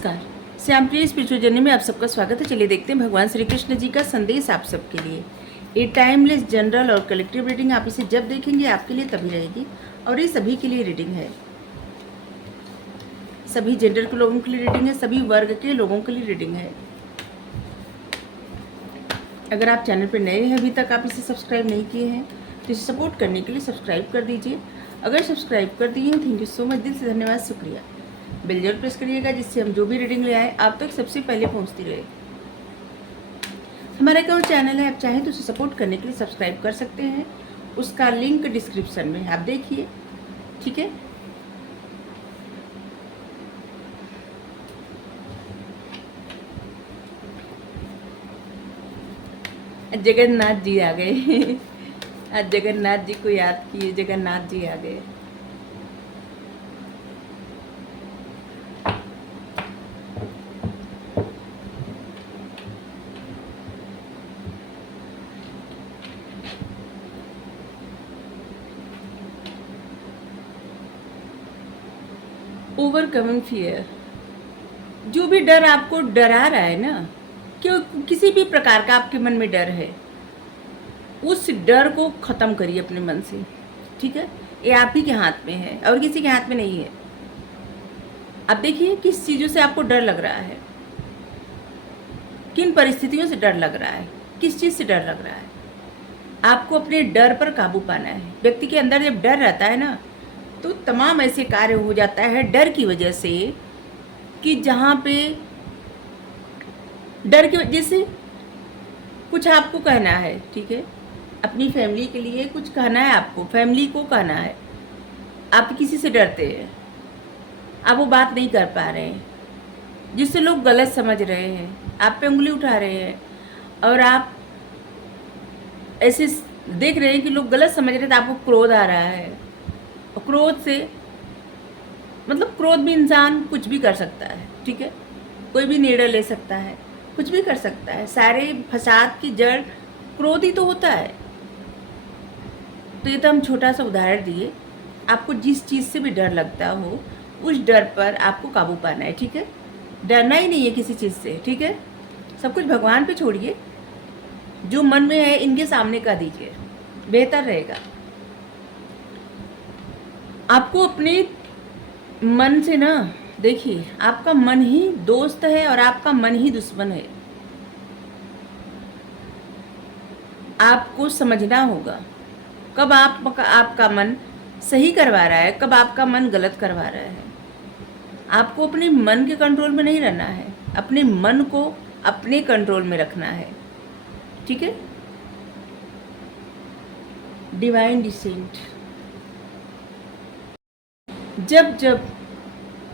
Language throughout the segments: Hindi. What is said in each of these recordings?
नमस्कार। श्यामप्रिय स्पिरिचुअल जर्नी में आप सबका स्वागत है। चलिए देखते हैं भगवान श्री कृष्ण जी का संदेश आप सबके लिए। ये टाइमलेस जनरल और कलेक्टिव रीडिंग, आप इसे जब देखेंगे आपके लिए तभी रहेगी और ये सभी के लिए रीडिंग है। सभी जेंडर के लोगों के लिए रीडिंग है, सभी वर्ग के लोगों के लिए रीडिंग है। अगर आप चैनल पर नए हैं, अभी तक आप इसे सब्सक्राइब नहीं किए हैं तो इसे सपोर्ट करने के लिए सब्सक्राइब कर दीजिए। अगर सब्सक्राइब कर दिए हैं, थैंक यू सो मच, दिल से धन्यवाद, शुक्रिया। बेल जरूर प्रेस करिएगा जिससे हम जो भी रीडिंग ले आए आप तक सबसे पहले पहुंचती रहे। हमारा एक और चैनल है, आप चाहें तो उसे सपोर्ट करने के लिए सब्सक्राइब कर सकते हैं। उसका लिंक डिस्क्रिप्शन में आप देखिए, ठीक है। जगन्नाथ जी आ गए। आज जगन्नाथ जी को याद किए, जगन्नाथ जी आ गए। ओवरकमिंग फियर, जो भी डर आपको डरा रहा है ना, क्यों किसी भी प्रकार का आपके मन में डर है, उस डर को ख़त्म करिए अपने मन से, ठीक है। ये आप ही के हाथ में है और किसी के हाथ में नहीं है। अब देखिए किस चीज़ों से आपको डर लग रहा है, किन परिस्थितियों से डर लग रहा है, किस चीज़ से डर लग रहा है। आपको अपने डर पर काबू पाना है। व्यक्ति के अंदर जब डर रहता है ना, तो तमाम ऐसे कार्य हो जाता है डर की वजह से कि जहाँ पे डर की वजह से कुछ आपको कहना है, ठीक है, अपनी फैमिली के लिए कुछ कहना है, आपको फैमिली को कहना है, आप किसी से डरते हैं, आप वो बात नहीं कर पा रहे हैं, जिससे लोग गलत समझ रहे हैं, आप पे उंगली उठा रहे हैं और आप ऐसे देख रहे हैं कि लोग गलत समझ रहे हैं, तो आपको क्रोध आ रहा है। और क्रोध से मतलब क्रोध भी इंसान कुछ भी कर सकता है, ठीक है, कोई भी निर्णय ले सकता है, कुछ भी कर सकता है। सारे फसाद की जड़ क्रोध ही तो होता है। तो ये तो हम छोटा सा उदाहरण दिए। आपको जिस चीज़ से भी डर लगता हो, उस डर पर आपको काबू पाना है, ठीक है। डरना ही नहीं है किसी चीज़ से, ठीक है। सब कुछ भगवान पे छोड़िए, जो मन में है इनके सामने का दीजिए, बेहतर रहेगा। आपको अपने मन से ना, देखिए आपका मन ही दोस्त है और आपका मन ही दुश्मन है। आपको समझना होगा कब आपका मन सही करवा रहा है, कब आपका मन गलत करवा रहा है। आपको अपने मन के कंट्रोल में नहीं रहना है, अपने मन को अपने कंट्रोल में रखना है, ठीक है। डिवाइन डिसेंट, जब जब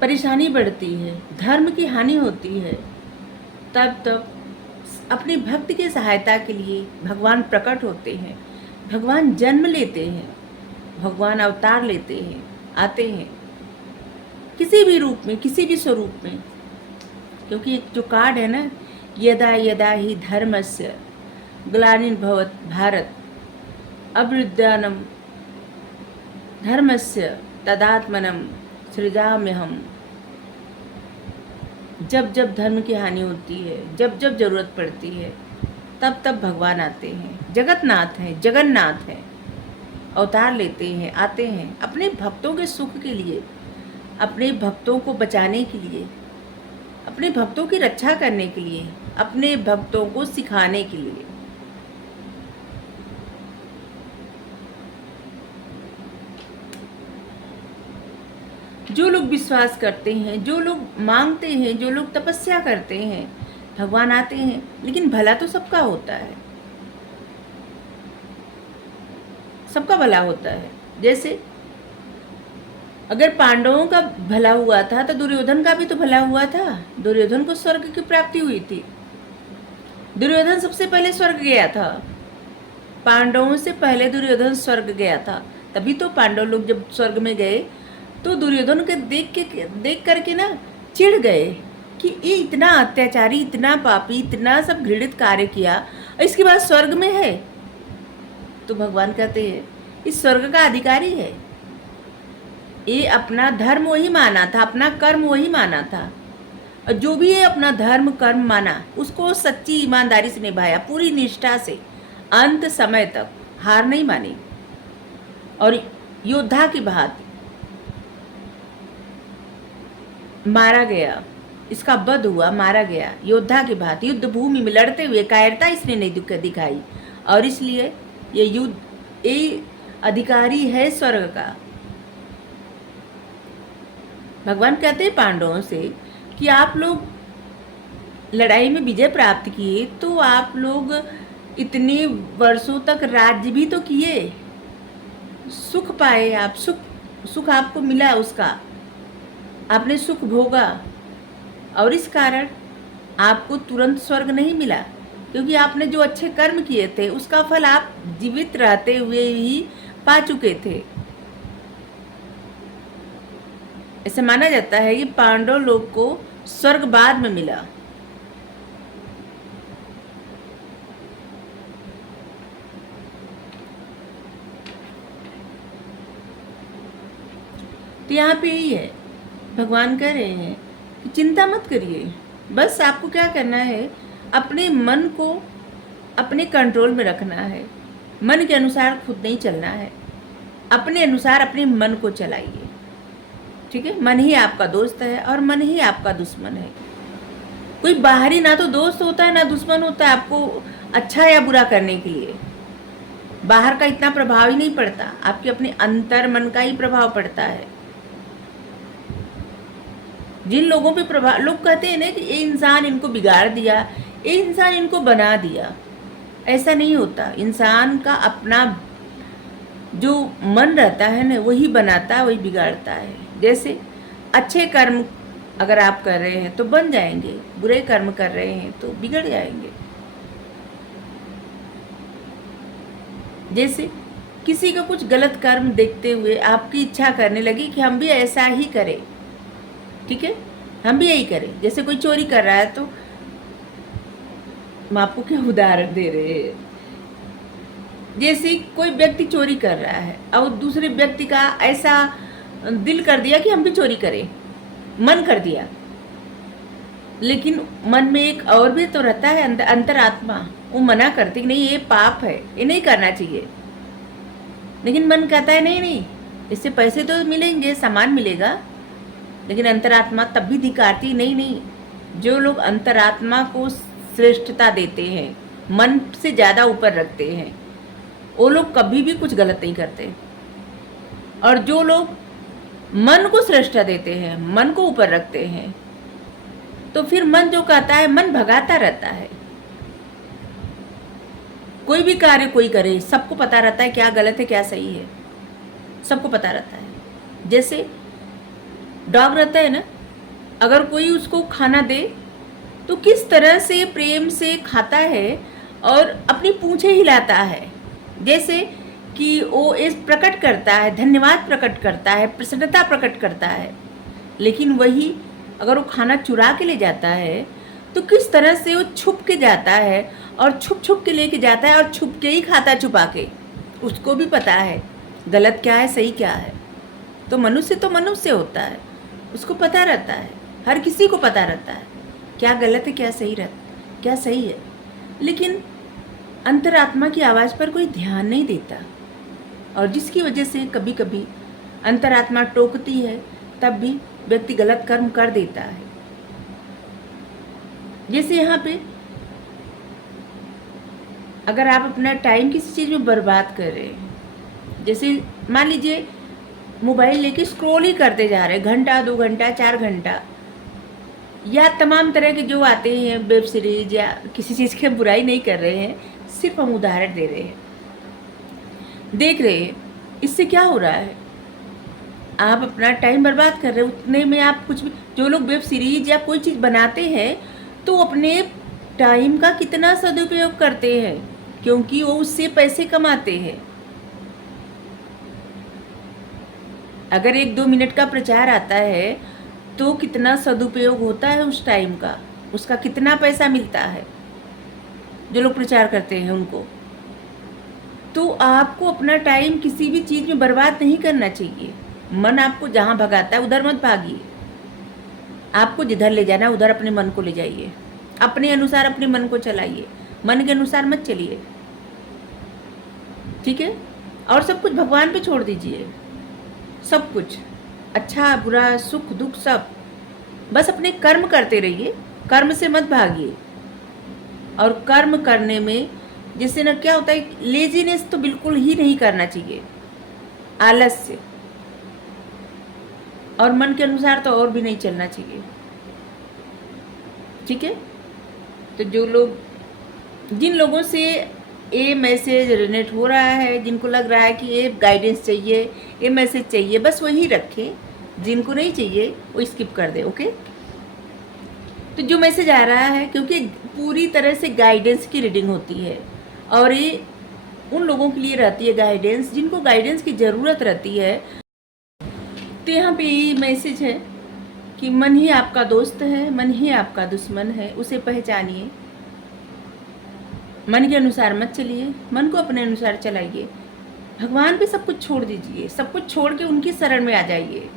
परेशानी बढ़ती है, धर्म की हानि होती है, तब तब अपने भक्त की सहायता के लिए भगवान प्रकट होते हैं, भगवान जन्म लेते हैं, भगवान अवतार लेते हैं, आते हैं किसी भी रूप में, किसी भी स्वरूप में। क्योंकि जो कार्ड है ना, यदा यदा ही धर्मस्य ग्लानिर्भवत भारत अभ्युत्थानम धर्मस्य तदात्मनम सृजाम्यहम्। जब जब धर्म की हानि होती है, जब जब जरूरत पड़ती है, तब तब भगवान आते हैं। जगतनाथ हैं, जगन्नाथ हैं, अवतार लेते हैं, आते हैं अपने भक्तों के सुख के लिए, अपने भक्तों को बचाने के लिए, अपने भक्तों की रक्षा करने के लिए, अपने भक्तों को सिखाने के लिए। जो लोग विश्वास करते हैं, जो लोग मांगते हैं, जो लोग तपस्या करते हैं, भगवान आते हैं। लेकिन भला तो सबका होता है, सबका भला होता है। जैसे अगर पांडवों का भला हुआ था तो दुर्योधन का भी तो भला हुआ था। दुर्योधन को स्वर्ग की प्राप्ति हुई थी। दुर्योधन सबसे पहले स्वर्ग गया था, पांडवों से पहले दुर्योधन स्वर्ग गया था। तभी तो पांडव लोग जब स्वर्ग में गए तो दुर्योधन के देख करके ना चिढ़ गए कि ये इतना अत्याचारी, इतना पापी, इतना सब घृणित कार्य किया, इसके बाद स्वर्ग में है। तो भगवान कहते हैं इस स्वर्ग का अधिकारी है, ये अपना धर्म वही माना था, अपना कर्म वही माना था, और जो भी ये अपना धर्म कर्म माना उसको सच्ची ईमानदारी से निभाया, पूरी निष्ठा से अंत समय तक हार नहीं मानी, और योद्धा की भांति मारा गया, इसका वध हुआ, मारा गया योद्धा की भांति युद्ध भूमि में लड़ते हुए। कायरता इसने नहीं दिखाई, और इसलिए ये युद्ध, ये अधिकारी है स्वर्ग का। भगवान कहते हैं पांडवों से कि आप लोग लड़ाई में विजय प्राप्त किए तो आप लोग इतने वर्षों तक राज्य भी तो किए, सुख पाए आप, सुख आपको मिला, उसका आपने सुख भोगा, और इस कारण आपको तुरंत स्वर्ग नहीं मिला, क्योंकि आपने जो अच्छे कर्म किए थे उसका फल आप जीवित रहते हुए ही पा चुके थे। ऐसे माना जाता है कि पांडव लोग को स्वर्ग बाद में मिला। तो यहाँ पे यही है, भगवान कह रहे हैं कि चिंता मत करिए, बस आपको क्या करना है, अपने मन को अपने कंट्रोल में रखना है, मन के अनुसार खुद नहीं चलना है, अपने अनुसार अपने मन को चलाइए, ठीक है। मन ही आपका दोस्त है और मन ही आपका दुश्मन है। कोई बाहरी ना तो दोस्त होता है ना दुश्मन होता है आपको अच्छा या बुरा करने के लिए। बाहर का इतना प्रभाव ही नहीं पड़ता, आपके अपने अंतर मन का ही प्रभाव पड़ता है। जिन लोगों पे प्रभाव, लोग कहते हैं ना कि ये इंसान इनको बिगाड़ दिया, ये इंसान इनको बना दिया, ऐसा नहीं होता। इंसान का अपना जो मन रहता है ना वही बनाता है, वही बिगाड़ता है। जैसे अच्छे कर्म अगर आप कर रहे हैं तो बन जाएंगे, बुरे कर्म कर रहे हैं तो बिगड़ जाएंगे। जैसे किसी का कुछ गलत कर्म देखते हुए आपकी इच्छा करने लगी कि हम भी ऐसा ही करें, ठीक है, हम भी यही करें। जैसे कोई चोरी कर रहा है तो हम आपको क्या उदाहरण दे रहे हैं, जैसे कोई व्यक्ति चोरी कर रहा है और दूसरे व्यक्ति का ऐसा दिल कर दिया कि हम भी चोरी करें, मन कर दिया, लेकिन मन में एक और भी तो रहता है अंतरात्मा, वो मना करती कि नहीं ये पाप है, ये नहीं करना चाहिए, लेकिन मन कहता है नहीं नहीं इससे पैसे तो मिलेंगे, सामान मिलेगा, लेकिन अंतरात्मा तब भी धिकारती नहीं नहीं। जो लोग अंतरात्मा को श्रेष्ठता देते हैं, मन से ज़्यादा ऊपर रखते हैं, वो लोग कभी भी कुछ गलत नहीं करते। और जो लोग मन को श्रेष्ठता देते हैं, मन को ऊपर रखते हैं, तो फिर मन जो कहता है, मन भगाता रहता है। कोई भी कार्य कोई करे, सबको पता रहता है क्या गलत है क्या सही है, सबको पता रहता है। जैसे डॉग रहता है ना, अगर कोई उसको खाना दे तो किस तरह से प्रेम से खाता है और अपनी पूंछें हिलाता है, जैसे कि वो इस प्रकट करता है, धन्यवाद प्रकट करता है, प्रसन्नता प्रकट करता है। लेकिन वही अगर वो खाना चुरा के ले जाता है तो किस तरह से वो छुप के जाता है और छुप छुप के लेके जाता है और छुप के ही खाता छुपा के। उसको भी पता है गलत क्या है सही क्या है। तो मनुष्य होता है, उसको पता रहता है, हर किसी को पता रहता है क्या गलत है क्या सही है, लेकिन अंतरात्मा की आवाज़ पर कोई ध्यान नहीं देता, और जिसकी वजह से कभी कभी अंतरात्मा टोकती है, तब भी व्यक्ति गलत कर्म कर देता है। जैसे यहाँ पे अगर आप अपना टाइम किसी चीज़ में बर्बाद कर रहे हैं, जैसे मान लीजिए मोबाइल लेके स्क्रॉल ही करते जा रहे हैं, घंटा 2 घंटा 4 घंटा, या तमाम तरह के जो आते हैं वेब सीरीज, या किसी चीज़ की बुराई नहीं कर रहे हैं, सिर्फ हम उदाहरण दे रहे हैं, देख रहे हैं, इससे क्या हो रहा है, आप अपना टाइम बर्बाद कर रहे हैं। उतने में आप कुछ भी, जो लोग वेब सीरीज या कोई चीज़ बनाते हैं तो अपने टाइम का कितना सदुपयोग करते हैं, क्योंकि वो उससे पैसे कमाते हैं। अगर 1-2 मिनट का प्रचार आता है तो कितना सदुपयोग होता है उस टाइम का, उसका कितना पैसा मिलता है जो लोग प्रचार करते हैं उनको। तो आपको अपना टाइम किसी भी चीज़ में बर्बाद नहीं करना चाहिए। मन आपको जहाँ भगाता है उधर मत भागिए। आपको जिधर ले जाना उधर अपने मन को ले जाइए, अपने अनुसार अपने मन को चलाइए, मन के अनुसार मत चलिए, ठीक है। और सब कुछ भगवान पे छोड़ दीजिए, सब कुछ अच्छा बुरा सुख दुख सब, बस अपने कर्म करते रहिए, कर्म से मत भागिए। और कर्म करने में जिससे ना क्या होता है, लेजीनेस तो बिल्कुल ही नहीं करना चाहिए, आलस्य, और मन के अनुसार तो और भी नहीं चलना चाहिए, ठीक है। तो जो लोग, जिन लोगों से ये मैसेज रिजोनेट हो रहा है, जिनको लग रहा है कि ये गाइडेंस चाहिए, ये मैसेज चाहिए, बस वही रखें। जिनको नहीं चाहिए वो स्किप कर दे, ओके। तो जो मैसेज आ रहा है, क्योंकि पूरी तरह से गाइडेंस की रीडिंग होती है और ये उन लोगों के लिए रहती है गाइडेंस जिनको गाइडेंस की ज़रूरत रहती है। तो यहाँ पे ये मैसेज है कि मन ही आपका दोस्त है, मन ही आपका दुश्मन है, उसे पहचानिए। मन के अनुसार मत चलिए, मन को अपने अनुसार चलाइए, भगवान पे सब कुछ छोड़ दीजिए, सब कुछ छोड़ के उनकी शरण में आ जाइए।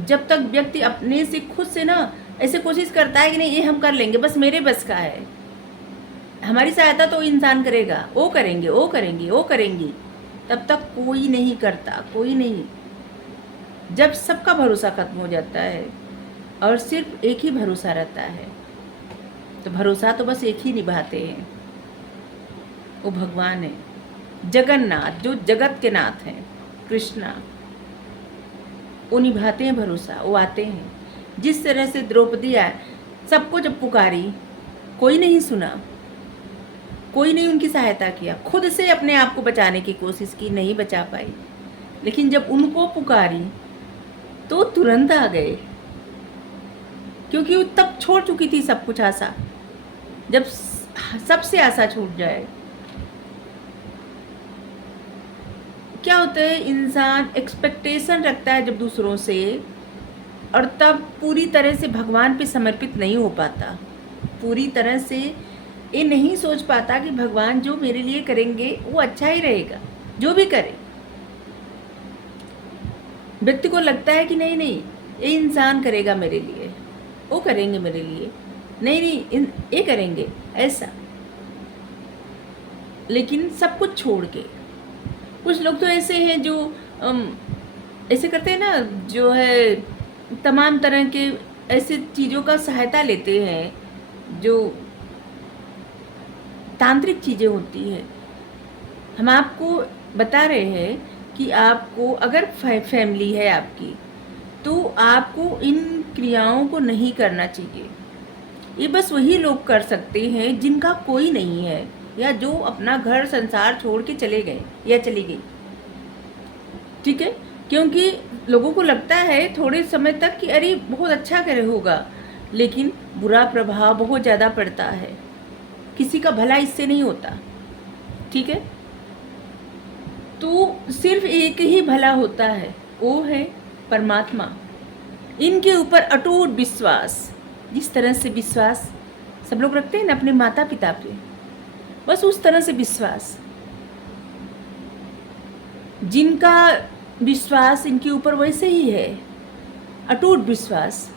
जब तक व्यक्ति अपने से खुद से ना ऐसे कोशिश करता है कि नहीं ये हम कर लेंगे, बस मेरे बस का है, हमारी सहायता तो इंसान करेगा, वो करेंगे वो करेंगे वो करेंगी, तब तक कोई नहीं करता, कोई नहीं। जब सबका भरोसा खत्म हो जाता है और सिर्फ एक ही भरोसा रहता है, तो भरोसा तो बस एक ही निभाते हैं, वो भगवान है, जगन्नाथ, जो जगत के नाथ हैं, कृष्णा। वो निभाते हैं भरोसा, वो आते हैं। जिस तरह से द्रौपदी आए, सबको जब पुकारी, कोई नहीं सुना, कोई नहीं उनकी सहायता किया, खुद से अपने आप को बचाने की कोशिश की, नहीं बचा पाई। लेकिन जब उनको पुकारी तो तुरंत आ गए, क्योंकि वो तब छोड़ चुकी थी सब कुछ आशा। जब सबसे आशा छूट जाए, क्या होता है, इंसान एक्सपेक्टेशन रखता है जब दूसरों से, और तब पूरी तरह से भगवान पे समर्पित नहीं हो पाता, पूरी तरह से ये नहीं सोच पाता कि भगवान जो मेरे लिए करेंगे वो अच्छा ही रहेगा, जो भी करे। व्यक्ति को लगता है कि नहीं नहीं ये इंसान करेगा मेरे लिए, वो करेंगे मेरे लिए, नहीं नहीं ये करेंगे ऐसा। लेकिन सब कुछ छोड़ के, कुछ लोग तो ऐसे हैं जो ऐसे करते हैं ना, जो है तमाम तरह के ऐसे चीज़ों का सहायता लेते हैं, जो तांत्रिक चीज़ें होती हैं। हम आपको बता रहे हैं कि आपको अगर फैमिली है आपकी, तो आपको इन क्रियाओं को नहीं करना चाहिए। ये बस वही लोग कर सकते हैं जिनका कोई नहीं है, या जो अपना घर संसार छोड़ के चले गए या चली गई, ठीक है। क्योंकि लोगों को लगता है थोड़े समय तक कि अरे बहुत अच्छा करे होगा, लेकिन बुरा प्रभाव बहुत ज़्यादा पड़ता है, किसी का भला इससे नहीं होता, ठीक है। तो सिर्फ एक ही भला होता है, वो है परमात्मा। इनके ऊपर अटूट विश्वास, जिस तरह से विश्वास सब लोग रखते हैं ना अपने माता पिता पे, बस उस तरह से विश्वास, जिनका विश्वास इनके ऊपर वैसे ही है, अटूट विश्वास,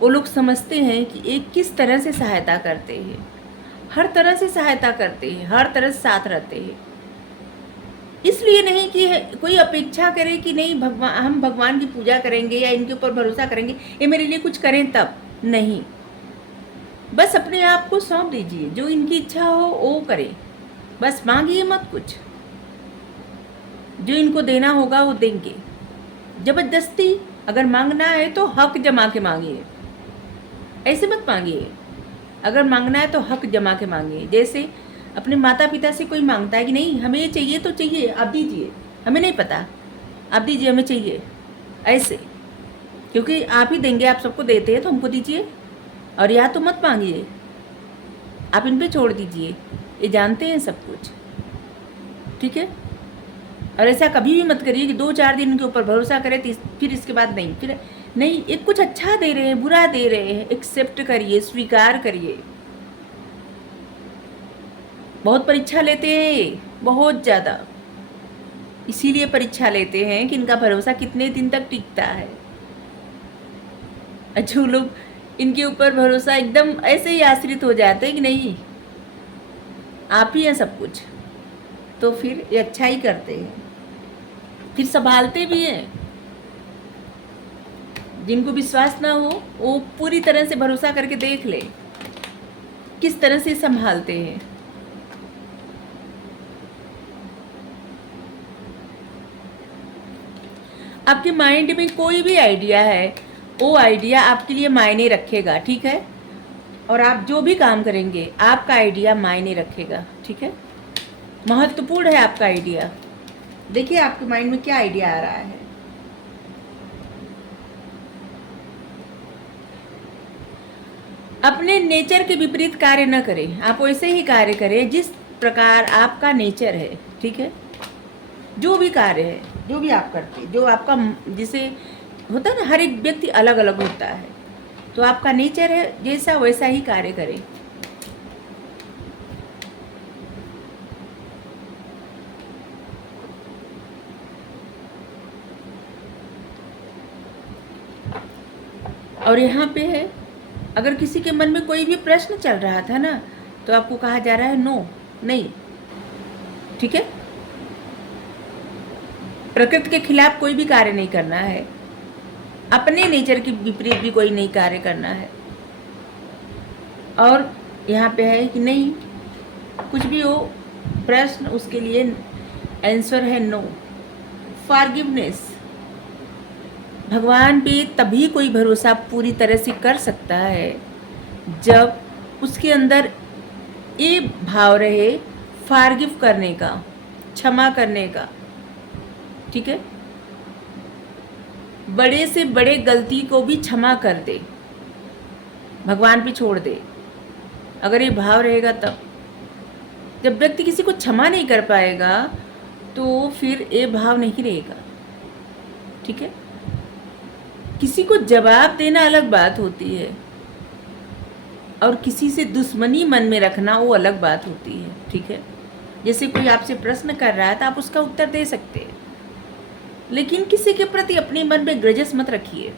वो लोग समझते हैं कि एक किस तरह से सहायता करते हैं, हर तरह से सहायता करते हैं, हर तरह से साथ रहते हैं। इसलिए नहीं कि कोई अपेक्षा करे कि नहीं भगवान, हम भगवान की पूजा करेंगे या इनके ऊपर भरोसा करेंगे ये मेरे लिए कुछ करें, तब नहीं। बस अपने आप को सौंप दीजिए, जो इनकी इच्छा हो वो करें, बस मांगिए मत कुछ, जो इनको देना होगा वो देंगे। जबरदस्ती अगर मांगना है तो हक जमा के मांगिए, ऐसे मत मांगिए। अगर मांगना है तो हक जमा के मांगिए। जैसे अपने माता पिता से कोई मांगता है कि नहीं हमें ये चाहिए तो चाहिए, आप दीजिए, हमें नहीं पता, आप दीजिए, हमें चाहिए, ऐसे, क्योंकि आप ही देंगे, आप सबको देते हैं तो हमको दीजिए। और या तो मत मांगिए, आप इन पे छोड़ दीजिए, ये जानते हैं सब कुछ, ठीक है। और ऐसा कभी भी मत करिए कि 2-4 दिन के ऊपर भरोसा करें फिर इसके बाद नहीं, फिर नहीं। ये कुछ अच्छा दे रहे हैं, बुरा दे रहे हैं, एक्सेप्ट करिए, स्वीकार करिए। बहुत परीक्षा लेते हैं, बहुत ज़्यादा, इसीलिए परीक्षा लेते हैं कि इनका भरोसा कितने दिन तक टिकता है। जो लोग इनके ऊपर भरोसा एकदम ऐसे ही आश्रित हो जाते हैं कि नहीं आप ही हैं सब कुछ, तो फिर ये अच्छा ही करते हैं, फिर संभालते भी हैं। जिनको विश्वास ना हो वो पूरी तरह से भरोसा करके देख ले किस तरह से संभालते हैं। आपके माइंड में कोई भी आइडिया है, वो आइडिया आपके लिए मायने रखेगा, ठीक है। और आप जो भी काम करेंगे आपका आइडिया मायने रखेगा, ठीक है। महत्वपूर्ण है आपका आइडिया। देखिए आपके माइंड में क्या आइडिया आ रहा है। अपने नेचर के विपरीत कार्य न करें, आप वैसे ही कार्य करें जिस प्रकार आपका नेचर है, ठीक है। जो भी कार्य है, जो भी आप करते, जो आपका जिसे होता है ना, हर एक व्यक्ति अलग अलग होता है, तो आपका नेचर है जैसा वैसा ही कार्य करें। और यहाँ पे है, अगर किसी के मन में कोई भी प्रश्न चल रहा था ना, तो आपको कहा जा रहा है नो, नहीं, ठीक है। प्रकृति के खिलाफ कोई भी कार्य नहीं करना है, अपने नेचर के विपरीत भी कोई नहीं कार्य करना है। और यहाँ पे है कि नहीं, कुछ भी हो प्रश्न, उसके लिए आंसर है नो। फॉरगिवनेस, भगवान पे तभी कोई भरोसा पूरी तरह से कर सकता है जब उसके अंदर ये भाव रहे फॉरगिव करने का, क्षमा करने का, ठीक है। बड़े से बड़े गलती को भी क्षमा कर दे, भगवान पे छोड़ दे। अगर ये भाव रहेगा तब, जब व्यक्ति किसी को क्षमा नहीं कर पाएगा तो फिर ये भाव नहीं रहेगा, ठीक है। किसी को जवाब देना अलग बात होती है और किसी से दुश्मनी मन में रखना वो अलग बात होती है, ठीक है। जैसे कोई आपसे प्रश्न कर रहा है तो आप उसका उत्तर दे सकते हैं, लेकिन किसी के प्रति अपने मन में ग्रजेस मत रखिए,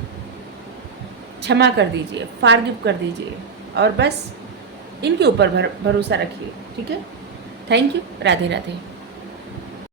क्षमा कर दीजिए, फॉरगिव कर दीजिए और बस इनके ऊपर भरोसा रखिए, ठीक है। Thank you. राधे राधे।